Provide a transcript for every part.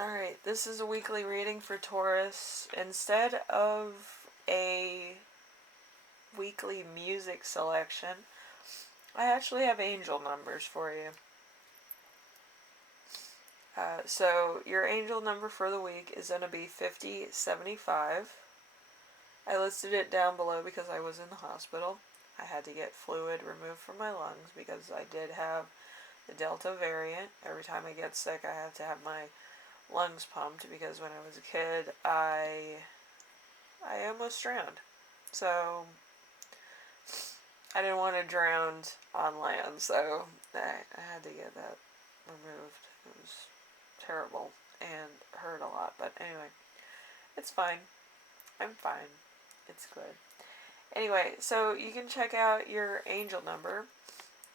Alright, this is a weekly reading for Taurus. Instead of a weekly music selection, I actually have angel numbers for you. So your angel number for the week is going to be 5075. I listed it down below because I was in the hospital. I had to get fluid removed from my lungs because I did have the Delta variant. Every time I get sick, I have to have my lungs pumped because when I was a kid, I almost drowned. So I didn't want to drown on land, so I had to get that removed. It was terrible and hurt a lot, but anyway, it's fine. I'm fine. It's good. Anyway, so you can check out your angel number.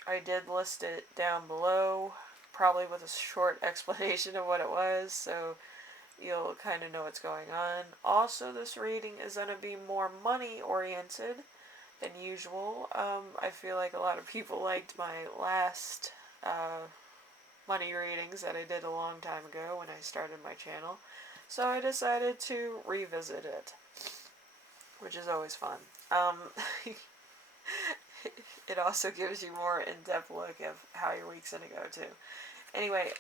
I did list it down below, probably with a short explanation of what it was, so you'll kind of know what's going on. Also, this reading is going to be more money oriented than usual. I feel like a lot of people liked my last money readings that I did a long time ago when I started my channel, so I decided to revisit it, which is always fun. It also gives you more in-depth look of how your week's gonna go too. Anyway,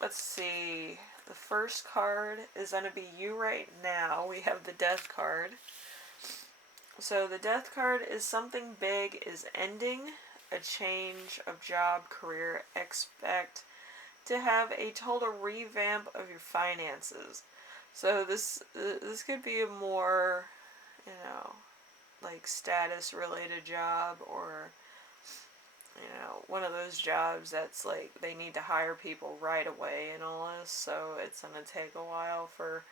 let's see. The first card is gonna be you right now. We have the Death card. So the Death card is something big is ending, a change of job, career. Expect to have a total revamp of your finances. So this could be a more, like status related job, or one of those jobs that's like they need to hire people right away and all this, so it's gonna take a while for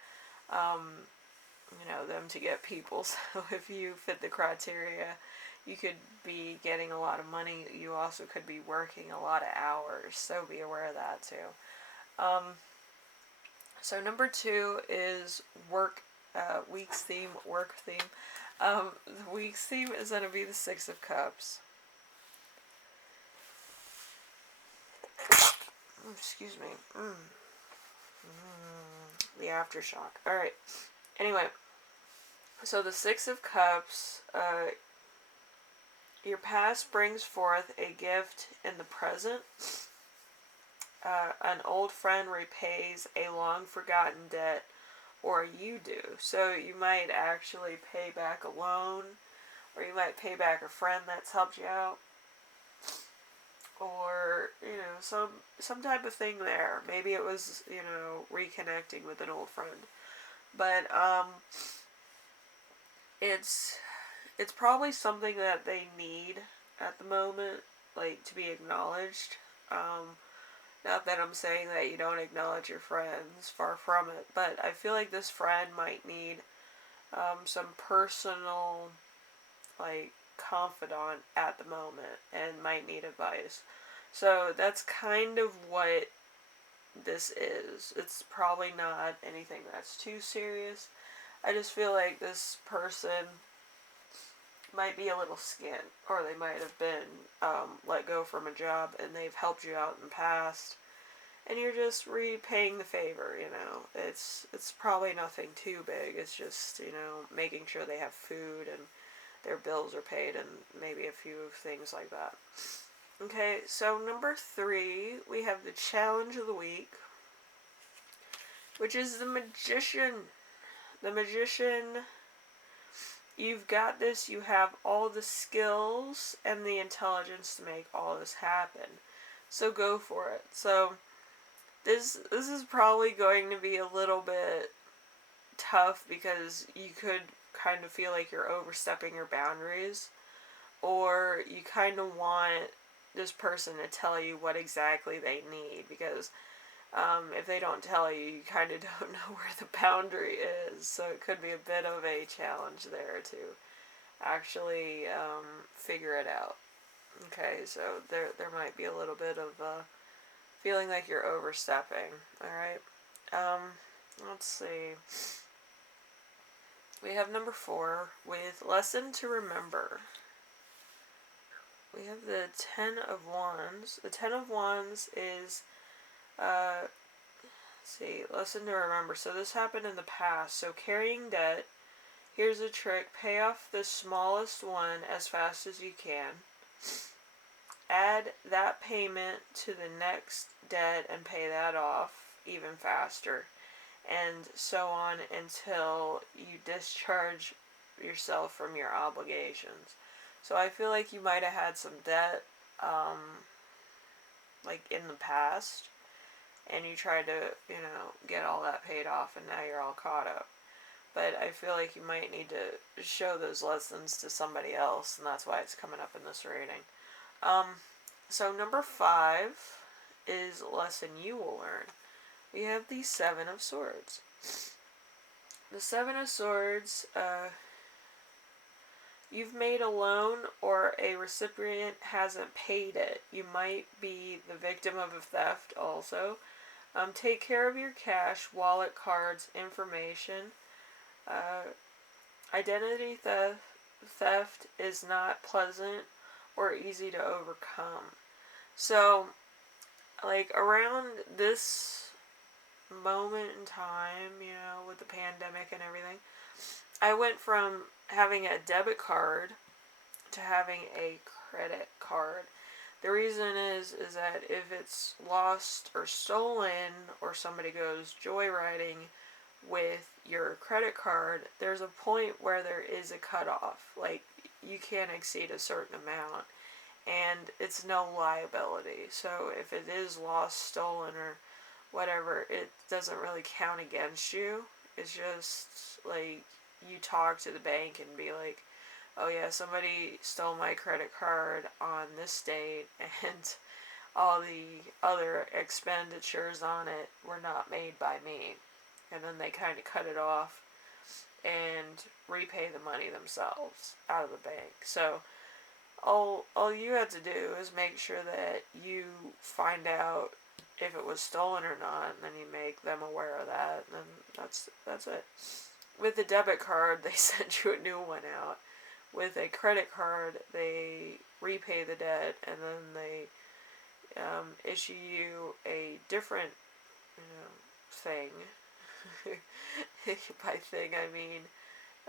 them to get people. So if you fit the criteria, you could be getting a lot of money. You also could be working a lot of hours, so be aware of that too. So number 2 is work. Week's theme, work theme. The week's theme is going to be the Six of Cups. Excuse me. The aftershock. Alright. Anyway, so the Six of Cups, your past brings forth a gift in the present. An old friend repays a long-forgotten debt, or you do. So you might actually pay back a loan, or you might pay back a friend that's helped you out, or some type of thing there. Maybe it was reconnecting with an old friend, but it's probably something that they need at the moment, like to be acknowledged. Not that I'm saying that you don't acknowledge your friends, far from it, but I feel like this friend might need some personal, like, confidant at the moment and might need advice. So that's kind of what this is. It's probably not anything that's too serious. I just feel like this person might be a little skint, or they might have been let go from a job and they've helped you out in the past, and you're just repaying the favor. It's probably nothing too big. It's just making sure they have food and their bills are paid, and maybe a few things like that. Okay, so number 3, we have the challenge of the week, which is the Magician. The Magician, you've got this. You have all the skills and the intelligence to make all this happen. So go for it. So this is probably going to be a little bit tough because you could kind of feel like you're overstepping your boundaries, or you kind of want this person to tell you what exactly they need, because if they don't tell you, you kind of don't know where the boundary is. So it could be a bit of a challenge there to actually figure it out. Okay, so there might be a little bit of feeling like you're overstepping. Alright, let's see. We have number 4 with lesson to remember. We have the 10 of Wands. The 10 of Wands is see, lesson to remember. So this happened in the past. So carrying debt, here's a trick. Pay off the smallest one as fast as you can. Add that payment to the next debt and pay that off even faster. And so on until you discharge yourself from your obligations. So I feel like you might have had some debt, like in the past, and you tried to, get all that paid off, and now you're all caught up. But I feel like you might need to show those lessons to somebody else, and that's why it's coming up in this reading. So number 5 is a lesson you will learn. We have the 7 of Swords. The 7 of Swords, you've made a loan or a recipient hasn't paid it. You might be the victim of a theft also. Take care of your cash, wallet, cards, information. Identity theft is not pleasant or easy to overcome. So, like, around this moment in time, with the pandemic and everything, I went from having a debit card to having a credit card. The reason is that if it's lost or stolen, or somebody goes joyriding with your credit card, there's a point where there is a cutoff. Like, you can't exceed a certain amount, and it's no liability. So if it is lost, stolen, or whatever, it doesn't really count against you. It's just like you talk to the bank and be like, oh yeah, somebody stole my credit card on this date, and all the other expenditures on it were not made by me. And then they kind of cut it off and repay the money themselves out of the bank. So all you have to do is make sure that you find out if it was stolen or not, and then you make them aware of that, and then that's it. With the debit card, they send you a new one out. With a credit card, they repay the debt, and then they issue you a different, thing. By thing, I mean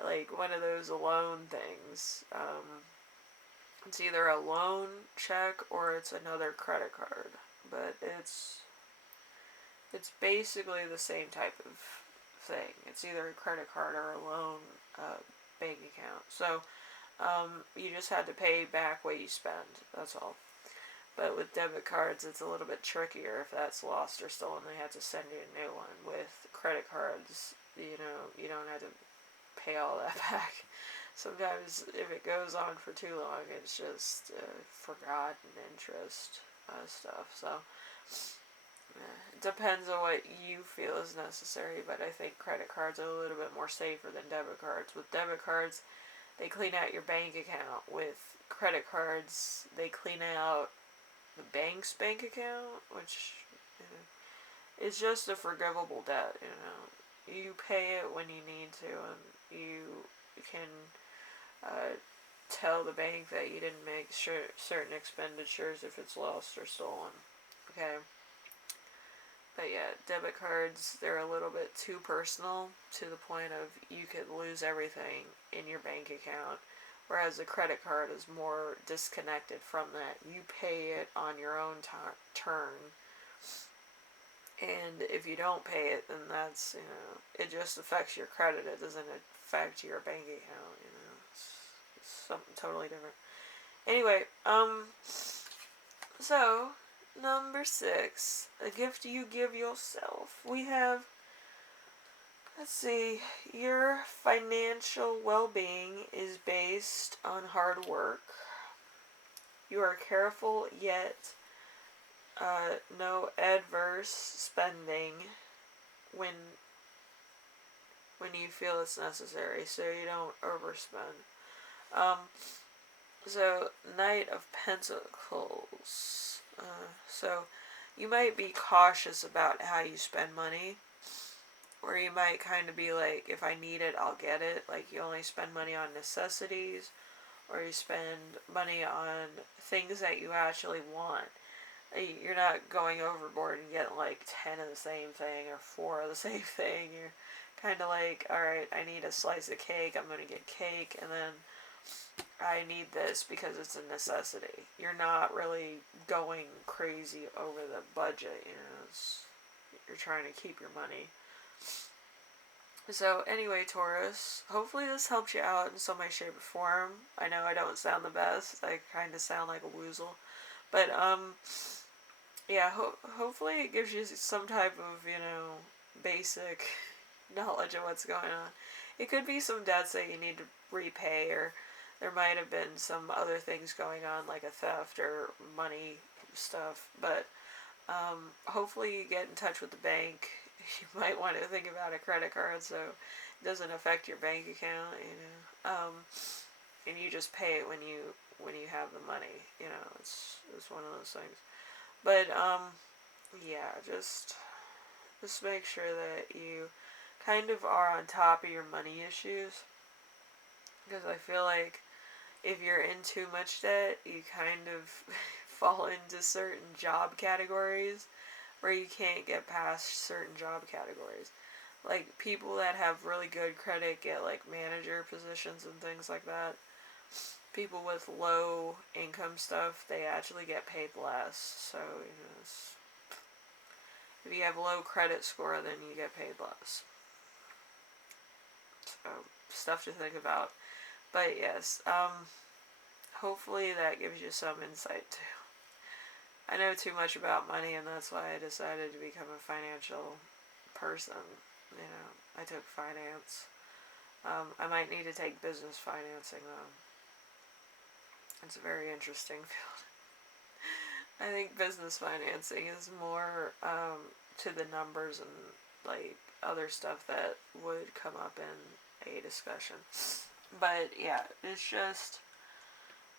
like one of those loan things. It's either a loan check or it's another credit card, but it's basically the same type of thing. It's either a credit card or a loan bank account. So you just had to pay back what you spend. That's all. But with debit cards, it's a little bit trickier. If that's lost or stolen, they have to send you a new one. With credit cards, you don't have to pay all that back. Sometimes, if it goes on for too long, it's just forgotten interest stuff. So, it depends on what you feel is necessary, but I think credit cards are a little bit more safer than debit cards. With debit cards, they clean out your bank account. With credit cards, they clean out the bank's bank account, which is just a forgivable debt. You pay it when you need to, and you can tell the bank that you didn't make certain expenditures if it's lost or stolen. Okay. But yeah, debit cards, they're a little bit too personal, to the point of you could lose everything in your bank account. Whereas a credit card is more disconnected from that. You pay it on your own turn. And if you don't pay it, then that's, it just affects your credit. It doesn't affect your bank account, It's something totally different. Anyway, so, number 6, a gift you give yourself. We have, let's see, your financial well-being is based on hard work. You are careful, yet no adverse spending when you feel it's necessary, so you don't overspend. So, Knight of Pentacles. So, you might be cautious about how you spend money. Or you might kind of be like, if I need it, I'll get it. Like, you only spend money on necessities, or you spend money on things that you actually want. You're not going overboard and getting like 10 of the same thing or 4 of the same thing. You're kind of like, alright, I need a slice of cake, I'm going to get cake, and then I need this because it's a necessity. You're not really going crazy over the budget, you're trying to keep your money. So anyway, Taurus, hopefully this helps you out in some way, shape, or form. I know I don't sound the best. I kind of sound like a woozle. But, yeah, hopefully it gives you some type of, basic knowledge of what's going on. It could be some debts that you need to repay, or there might have been some other things going on, like a theft or money stuff. But hopefully you get in touch with the bank. You might want to think about a credit card so it doesn't affect your bank account, and you just pay it when you have the money. It's one of those things. But yeah, just make sure that you kind of are on top of your money issues, because I feel like if you're in too much debt, you kind of fall into certain job categories where you can't get past certain job categories. Like, people that have really good credit get like manager positions and things like that. People with low income stuff, they actually get paid less. So, if you have low credit score, then you get paid less. So, stuff to think about. But yes, hopefully that gives you some insight too. I know too much about money, and that's why I decided to become a financial person. I took finance. I might need to take business financing, though. It's a very interesting field. I think business financing is more to the numbers and like other stuff that would come up in a discussion. But yeah, it's just,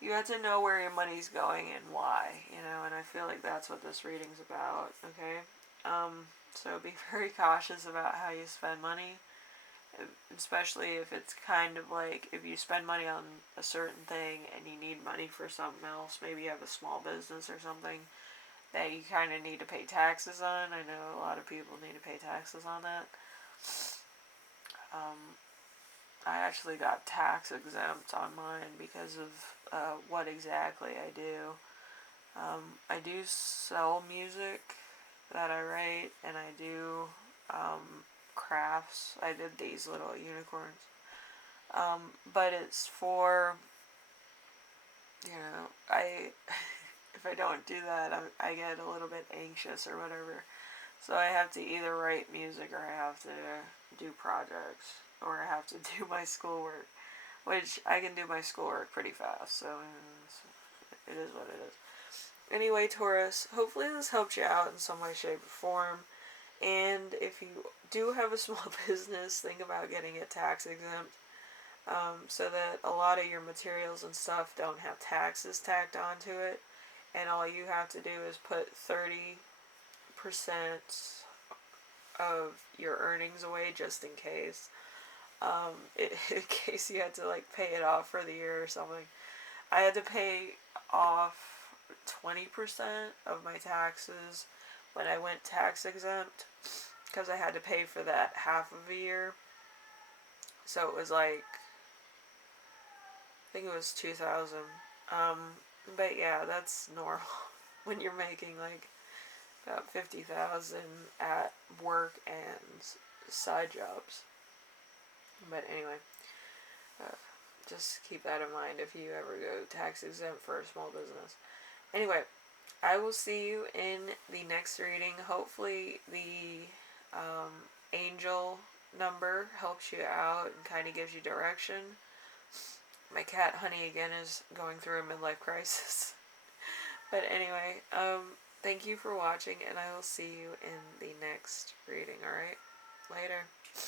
you have to know where your money's going and why, and I feel like that's what this reading's about, okay? So be very cautious about how you spend money, especially if it's kind of like, if you spend money on a certain thing and you need money for something else, maybe you have a small business or something that you kind of need to pay taxes on. I know a lot of people need to pay taxes on that. I actually got tax exempt on mine because of what exactly I do. I do sell music that I write, and I do crafts. I did these little unicorns. But it's for, I if I don't do that, I get a little bit anxious or whatever. So I have to either write music, or I have to do projects, or I have to do my schoolwork, which I can do my schoolwork pretty fast, so it is what it is. Anyway, Taurus, hopefully this helped you out in some way, shape, or form. And if you do have a small business, think about getting it tax exempt, so that a lot of your materials and stuff don't have taxes tacked onto it, and all you have to do is put 30% of your earnings away just in case. In case you had to like pay it off for the year or something. I had to pay off 20% of my taxes when I went tax exempt, because I had to pay for that half of a year. So it was like, I think it was 2,000. But yeah, that's normal when you're making like about 50,000 at work and side jobs. But anyway, just keep that in mind if you ever go tax exempt for a small business. Anyway, I will see you in the next reading. Hopefully the angel number helps you out and kind of gives you direction. My cat Honey again is going through a midlife crisis. But anyway, thank you for watching, and I will see you in the next reading, alright? Later.